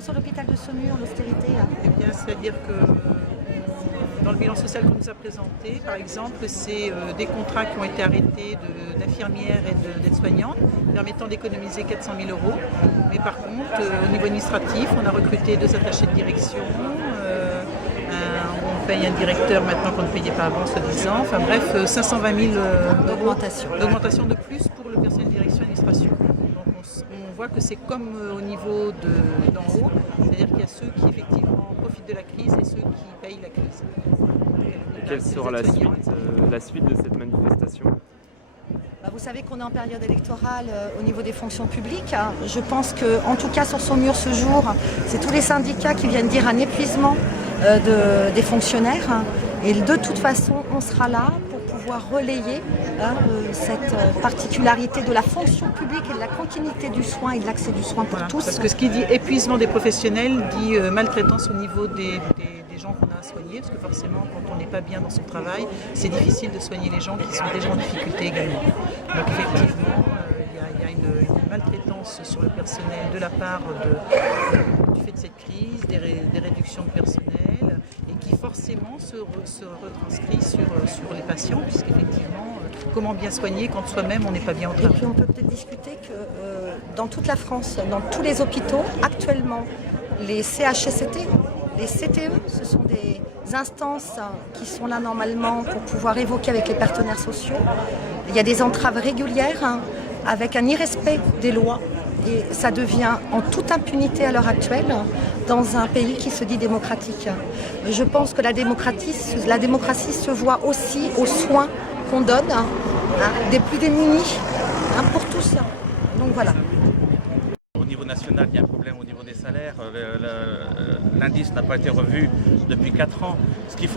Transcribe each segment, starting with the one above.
signe sur l'hôpital de Saumur, l'austérité? Eh bien, c'est-à-dire que dans le bilan social qu'on nous a présenté, par exemple, c'est des contrats qui ont été arrêtés d'infirmières et d'aides-soignantes, permettant d'économiser 400 000 €. Mais par contre, au niveau administratif, on a recruté 2 attachés de direction, on paye un directeur maintenant qu'on ne payait pas avant, soi-disant. Enfin bref, 520 000 € d'augmentation de plus pour le personnel de direction et administration. Donc on voit que c'est comme au niveau d'en haut, c'est-à-dire qu'il y a ceux qui effectivement profitent de la crise et ceux qui payent la crise. Et quelle sera la suite de cette manifestation? Vous savez qu'on est en période électorale au niveau des fonctions publiques. Je pense qu'en tout cas sur Saumur ce jour, c'est tous les syndicats qui viennent dire un épuisement des fonctionnaires. Et de toute façon, on sera là pour pouvoir relayer cette particularité de la fonction publique et de la continuité du soin et de l'accès du soin pour tous. Parce que ce qui dit épuisement des professionnels dit maltraitance au niveau des gens qu'on a à soigner, parce que forcément, quand on n'est pas bien dans son travail, c'est difficile de soigner les gens qui sont déjà en difficulté également. Donc effectivement, il y a une maltraitance sur le personnel de la part du fait de cette crise, des réductions de personnel, et qui forcément se retranscrit sur les patients, puisqu'effectivement, comment bien soigner quand soi-même on n'est pas bien au travail. Et puis on peut peut-être discuter que dans toute la France, dans tous les hôpitaux, actuellement, les CHSCT, les CTE, ce sont des instances qui sont là normalement pour pouvoir évoquer avec les partenaires sociaux. Il y a des entraves régulières avec un irrespect des lois et ça devient en toute impunité à l'heure actuelle dans un pays qui se dit démocratique. Je pense que la démocratie se voit aussi aux soins qu'on donne des plus démunis pour tous. Donc voilà. Au niveau national, il y a un problème au niveau des salaires. L'indice n'a pas été revu depuis 4 ans. Ce qu'il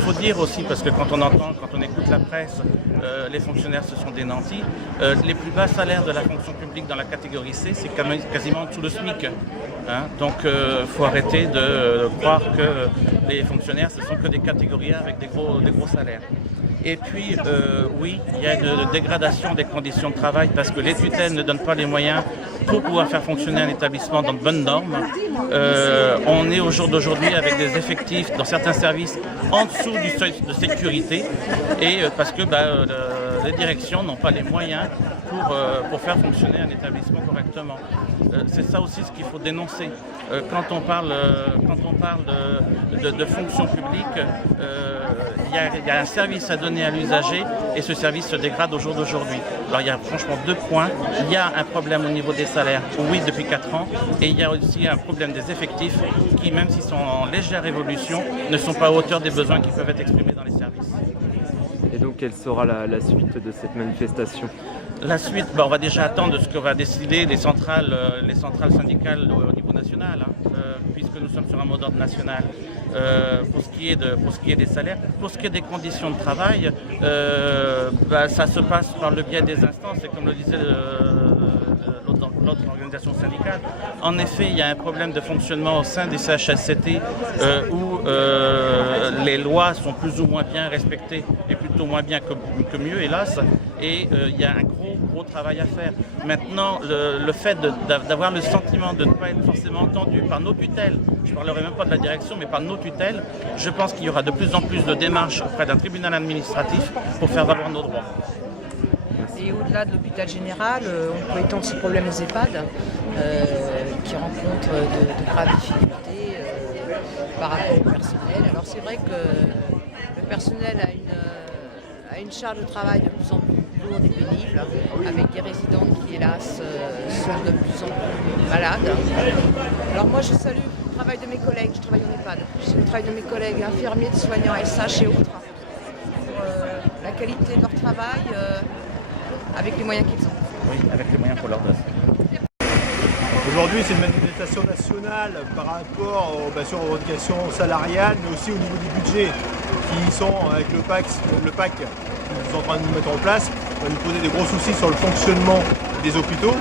faut dire aussi, parce que quand on écoute la presse, les fonctionnaires se sont démentis. Les plus bas salaires de la fonction publique dans la catégorie C, c'est quasiment en dessous le SMIC. Donc il faut arrêter de croire que les fonctionnaires, ce sont que des catégories A avec des gros salaires. Et puis, oui, il y a une dégradation des conditions de travail parce que les tutelles ne donnent pas les moyens pour pouvoir faire fonctionner un établissement dans de bonnes normes. On est au jour d'aujourd'hui avec des effectifs dans certains services en dessous du seuil de sécurité et parce que les directions n'ont pas les moyens pour faire fonctionner un établissement correctement. C'est ça aussi ce qu'il faut dénoncer. Quand on parle de fonction publique, il y a un service à donner à l'usager et ce service se dégrade au jour d'aujourd'hui. Alors il y a franchement 2 points. Il y a un problème au niveau des salaires, oui, depuis 4 ans, et il y a aussi un problème des effectifs qui, même s'ils sont en légère évolution, ne sont pas à hauteur des besoins qui peuvent être exprimés dans les services. Et donc quelle sera la suite de cette manifestation? La suite, on va déjà attendre ce que va décider les centrales syndicales au niveau national, puisque nous sommes sur un mode d'ordre national. Pour ce qui est des salaires, pour ce qui est des conditions de travail, ça se passe par le biais des instances, et comme le disait l'autre organisation syndicale, en effet, il y a un problème de fonctionnement au sein des CHSCT où les lois sont plus ou moins bien respectées, et plutôt moins bien que mieux, hélas, et il y a un gros travail à faire. Maintenant, le fait d'avoir le sentiment de ne pas être forcément entendu par nos tutelles, je ne parlerai même pas de la direction, mais par nos tutelles, je pense qu'il y aura de plus en plus de démarches auprès d'un tribunal administratif pour faire valoir nos droits. Et au-delà de l'hôpital général, on peut étendre ce problème aux EHPAD qui rencontrent de graves difficultés par rapport au personnel. Alors c'est vrai que le personnel a une charge de travail de plus en plus lourde et pénible, avec des résidents qui hélas sont de plus en plus malades. Alors moi je salue le travail de mes collègues, je travaille en EHPAD, je salue le travail de mes collègues infirmiers, de soignants, SH et autres, pour la qualité de leur travail avec les moyens qu'ils ont. Oui, avec les moyens qu'on leur donne. Aujourd'hui, c'est une manifestation nationale par rapport aux revendications salariales, mais aussi au niveau du budget qui sont avec le PAC qu'ils sont en train de nous mettre en place, va nous poser des gros soucis sur le fonctionnement des hôpitaux.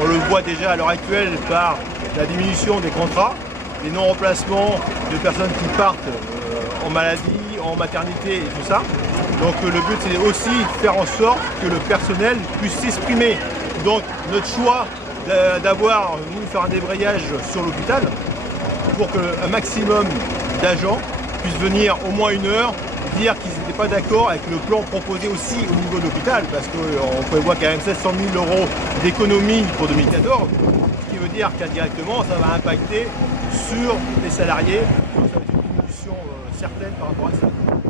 On le voit déjà à l'heure actuelle par la diminution des contrats, les non-remplacements de personnes qui partent en maladie, en maternité et tout ça. Donc le but c'est aussi de faire en sorte que le personnel puisse s'exprimer. Donc notre choix d'avoir, nous, faire un débrayage sur l'hôpital, pour qu'un maximum d'agents puissent venir au moins 1 heure, dire qu'ils n'étaient pas d'accord avec le plan proposé aussi au niveau de l'hôpital, parce qu'on prévoit quand même 700 000 € d'économie pour 2014, ce qui veut dire qu'indirectement ça va impacter sur les salariés, donc ça va être une diminution certaine par rapport à ça.